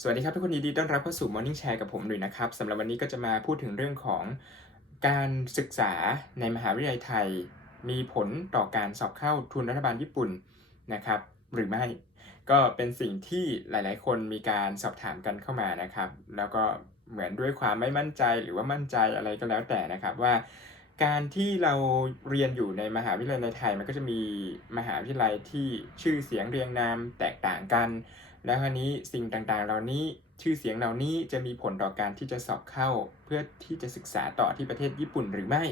สวัสดีครับทุกคนยินดีต้อนรับเข้าสู่ Morning Share กับผมหนุ่ยนะครับสำหรับวันนี้ก็จะมาพูดถึงเรื่องของการศึกษาในมหาวิทยาลัยไทย มีผลต่อการสอบเข้าทุนรัฐบาลญี่ปุ่นนะครับหรือไม่ก็เป็นสิ่งที่หลาย ๆ คนมีการสอบถามกันเข้ามานะครับ แล้วก็เหมือนด้วยความไม่มั่นใจหรือว่ามั่นใจอะไรก็แล้วแต่นะครับว่า การที่เราเรียนอยู่ในมหาวิทยาลัยในไทย มันก็จะมีมหาวิทยาลัยที่ชื่อเสียงเรียงนามแตกต่างกัน แล้วคราวนี้สิ่งต่างๆ เหล่านี้ชื่อเสียงเหล่านี้จะมีผลต่อการที่จะสอบเข้า เพื่อที่จะศึกษาต่อที่ประเทศญี่ปุ่นหรือไม่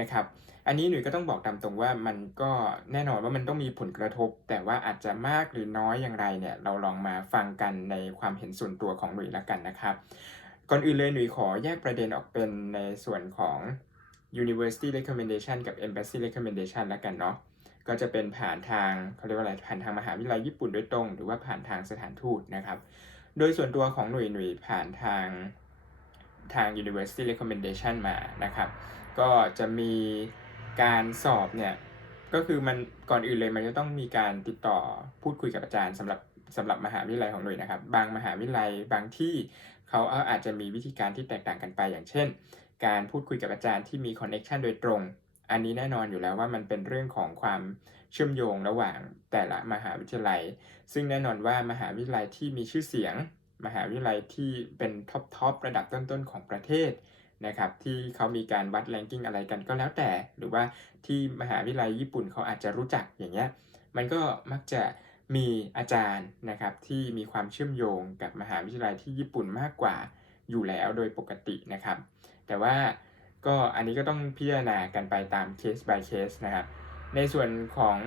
นะครับ อันนี้หนุ่ยก็ต้องบอกตามตรงว่ามันก็แน่นอนว่ามันต้องมีผลกระทบ แต่ว่าอาจจะมากหรือน้อยอย่างไรเนี่ยเราลองมาฟังกันในความเห็นส่วนตัวของหนุ่ยละกันนะครับ ก่อนอื่นเลยหนุ่ยขอแยกประเด็นออกเป็นในส่วนของ University Recommendation กับ Embassy Recommendation ละกันเนาะ ก็จะเป็นผ่านทางเขาเรียกว่าอะไรผ่านทางมหาวิทยาลัยญี่ปุ่นโดยตรง หรือว่าผ่านทางสถานทูตนะครับ โดยส่วนตัวของหน่วยหน่วยผ่านทางทาง University Recommendation มานะครับ ก็จะมีการสอบเนี่ยก็คือมันก่อนอื่นเลยมันจะต้องมีการติดต่อพูดคุยกับอาจารย์สำหรับสำหรับมหาวิทยาลัยของหน่วยนะครับ บางมหาวิทยาลัยบางที่เขาอาจจะมีวิธีการที่แตกต่างกันไป อย่างเช่น การพูดคุยกับอาจารย์ที่มีคอนเน็ชันโดยตรง อันนี้แน่นอนอยู่แล้วว่ามันเป็นเรื่องของความเชื่อมโยงระหว่างแต่ละมหาวิทยาลัย ซึ่งแน่นอนว่ามหาวิทยาลัยที่มีชื่อเสียง มหาวิทยาลัยที่เป็นท็อปทอประดับต้นๆของประเทศนะครับที่เขามีการวัดแรงกิ้งอะไรกันก็แล้วแต่ หรือว่าที่มหาวิทยาลัยญี่ปุ่นเขาอาจจะรู้จักอย่างเงี้ยมันก็มักจะมีอาจารย์นะครับที่มีความเชื่อมโยงกับมหาวิทยาลัยที่ญี่ปุ่นมากกว่าอยู่แล้วโดยปกตินะครับ แต่ว่า ก็อันนี้ก็ต้องพิจารณากันไปตามเคส by เคสนะครับ ในส่วนของ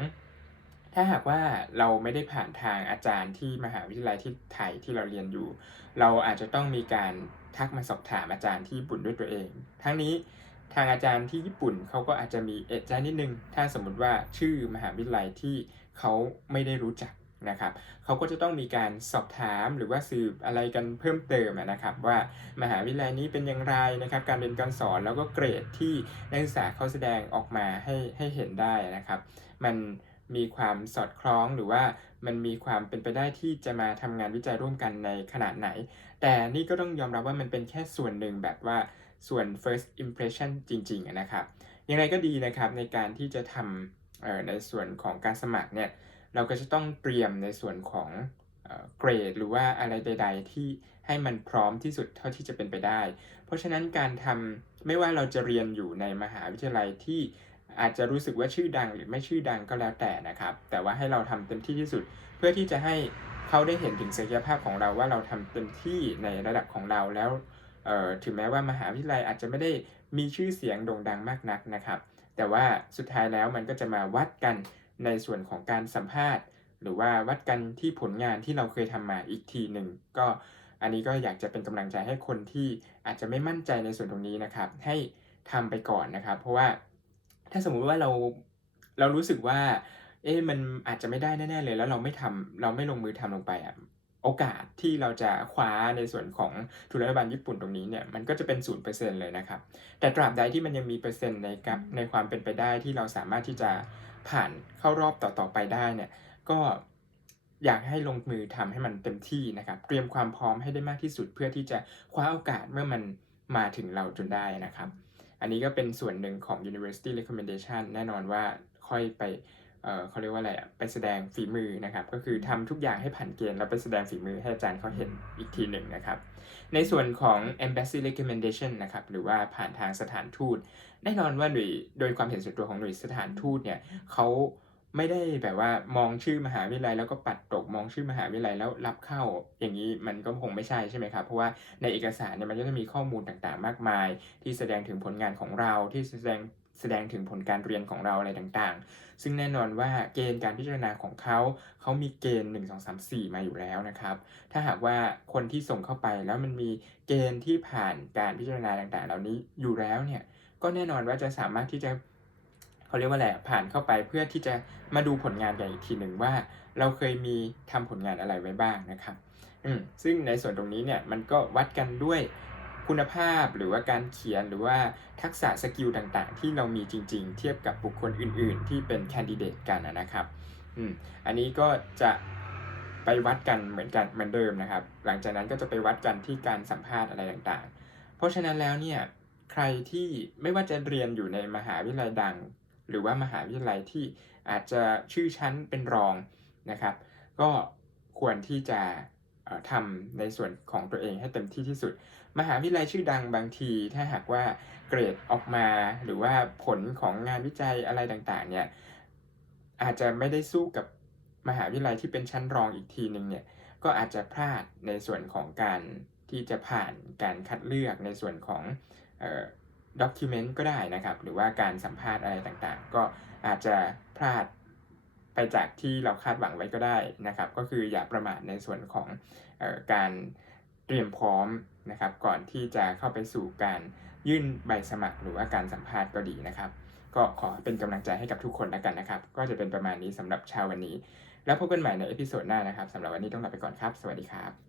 ถ้าหากว่าเราไม่ได้ผ่านทางอาจารย์ที่มหาวิทยาลัยที่ไทยที่เราเรียนอยู่ เราอาจจะต้องมีการทักมาสอบถามอาจารย์ที่ญี่ปุ่นด้วยตัวเอง ทั้งนี้ทางอาจารย์ที่ญี่ปุ่นเขาก็อาจจะมีเอะใจนิดนึง ถ้าสมมติว่าชื่อมหาวิทยาลัยที่เขาไม่ได้รู้จัก นะครับเขาก็จะต้องมีการสอบถามหรือว่าสืบอะไรกันเพิ่มเติมนะครับ ว่ามหาวิทยาลัยนี้เป็นอย่างไรนะครับ การเรียนการสอนแล้วก็เกรดที่นักศึกษาเขาแสดงออกมาให้ให้เห็นได้นะครับ มันมีความสอดคล้องหรือว่ามันมีความเป็นไปได้ที่จะมาทำงานวิจัยร่วมกันในขนาดไหน แต่นี่ก็ต้องยอมรับว่ามันเป็นแค่ส่วนหนึ่งแบบว่าส่วน first impression จริงๆนะครับยังไงก็ดีนะครับในการที่จะทำในส่วนของการสมัครเนี่ย เราก็จะต้องเตรียมในส่วนของเกรดหรือว่าอะไรใด ๆ ที่ให้มันพร้อมที่สุดเท่าที่จะเป็นไปได้ เพราะฉะนั้นการทำไม่ว่าเราจะเรียนอยู่ในมหาวิทยาลัยที่อาจจะรู้สึกว่าชื่อดังหรือไม่ชื่อดังก็แล้วแต่นะครับ แต่ว่าให้เราทำเต็มที่ที่สุด เพื่อที่จะให้เขาได้เห็นถึงศักยภาพของเราว่าเราทำเต็มที่ในระดับของเราแล้วถึงแม้ว่ามหาวิทยาลัยอาจจะไม่ได้มีชื่อเสียงโด่งดังมากนักนะครับ แต่ว่าสุดท้ายแล้วมันก็จะมาวัดกัน ในส่วนของการสัมภาษณ์ หรือว่าวัดกันที่ผลงานที่เราเคยทำมาอีกทีหนึ่งก็อันนี้ก็อยากจะเป็นกำลังใจให้คนที่อาจจะไม่มั่นใจในส่วนตรงนี้นะครับ ให้ทำไปก่อนนะครับ เพราะว่าถ้าสมมุติว่าเราเรารู้สึกว่า เอ๊ะมันอาจจะไม่ได้แน่ๆเลย แล้วเราไม่ทำเราไม่ลงมือทำลงไปอะโอกาสที่เราจะคว้าในส่วนของทุนรัฐบาลญี่ปุ่นตรงนี้เนี่ยมันก็จะเป็นศูนย์เปอร์เซ็นต์เลยนะครับ แต่ตราบใดที่มันยังมีเปอร์เซ็นต์ในกับในความเป็นไปได้ที่เราสามารถที่จะ ผ่านเข้ารอบต่อๆไปได้เนี่ยก็อยากให้ลงมือทำให้มันเต็มที่นะครับ เตรียมความพร้อมให้ได้มากที่สุดเพื่อที่จะคว้าโอกาสเมื่อมันมาถึงเราจนได้นะครับ อันนี้ก็เป็นส่วนหนึ่งของ University Recommendation แน่นอนว่าค่อยไป เเขาเรียกว่าอะไรไปแสดงฝีมือนะครับ ก็คือทำทุกอย่างให้ผ่านเกณฑ์แล้วไปแสดงฝีมือให้อาจารย์เขาเห็นอีกทีหนึ่งนะครับ ในส่วนของ Embassy Recommendation นะครับ หรือว่าผ่านทางสถานทูต แน่นอนว่าหน่วยโดยความเห็นส่วนตัวของหน่วยสถานทูตเนี่ยเขาไม่ได้แบบว่ามองชื่อมหาวิทยาลัยแล้วก็ปัดตกมองชื่อมหาวิทยาลัยแล้วรับเข้าอย่างนี้มันก็คงไม่ใช่ใช่ไหมครับเพราะว่าในเอกสารเนี่ยมันก็จะมีข้อมูลต่างๆ มากมาย ที่แสดงถึงผลงานของเราที่แสดง แสดงถึงผลการเรียนของเราอะไรต่างๆ ซึ่งแน่นอนว่าเกณฑ์การพิจารณาของเขา เขามีเกณฑ์ 1 2 3 4 มาอยู่แล้วนะครับ ถ้าหากว่าคนที่ส่งเข้าไปแล้วมันมีเกณฑ์ที่ผ่านการพิจารณาต่างๆ เหล่านี้อยู่แล้วเนี่ย ก็แน่นอนว่าจะสามารถที่จะเขาเรียกว่าอะไรผ่านเข้าไปเพื่อที่จะมาดูผลงานกันอีกทีหนึ่งว่า เราเคยมีทำผลงานอะไรไว้บ้างนะครับ อืมซึ่งในส่วนตรงนี้เนี่ยมันก็วัดกันด้วย คุณภาพหรือว่าการเขียนหรือว่าทักษะสกิลต่างๆ ที่เรามีจริง ๆ เทียบกับบุคคลอื่น ๆ ที่เป็นแคนดิเดตกันนะครับอืมอันนี้ก็จะไปวัดกันเหมือนกันเหมือนเดิมนะครับ หลังจากนั้นก็จะไปวัดกันที่การสัมภาษณ์อะไรต่างๆ เพราะฉะนั้นแล้วเนี่ยใครที่ไม่ว่าจะเรียนอยู่ในมหาวิทยาลัยดัง หรือว่ามหาวิทยาลัยที่อาจจะชื่อชั้นเป็นรองนะครับ ก็ควรที่จะ ทำในส่วนของตัวเองให้เต็มที่ที่สุด มหาวิทยาลัยชื่อดังบางที ถ้าหากว่าเกรดออกมาหรือว่าผลของงานวิจัยอะไรต่างๆเนี่ยอาจจะไม่ได้สู้กับมหาวิทยาลัยที่เป็นชั้นรองอีกทีหนึ่งเนี่ยก็อาจจะพลาดในส่วนของการที่จะผ่านการคัดเลือกในส่วนของด็อกิเมนต์ก็ได้นะครับ หรือว่าการสัมภาษณ์อะไรต่างๆ ก็อาจจะพลาด ไปจากที่เราคาดหวังไว้ก็ได้นะครับ ก็คืออย่าประมาทในส่วนของออการเตรียมพร้อมนะครับ ก่อนที่จะเข้าไปสู่การยื่นใบสมัครหรือว่าการสัมภาษณ์ก็ดีนะครับ ก็ขอเป็นกำลังใจให้กับทุกคนแล้วกันนะครับ ก็จะเป็นประมาณนี้สำหรับเช้าวันนี้ แล้วพบกันใหม่ในเอพิโซดหน้านะครับสำหรับวันนี้ต้องลาไปก่อนครับ สวัสดีครับ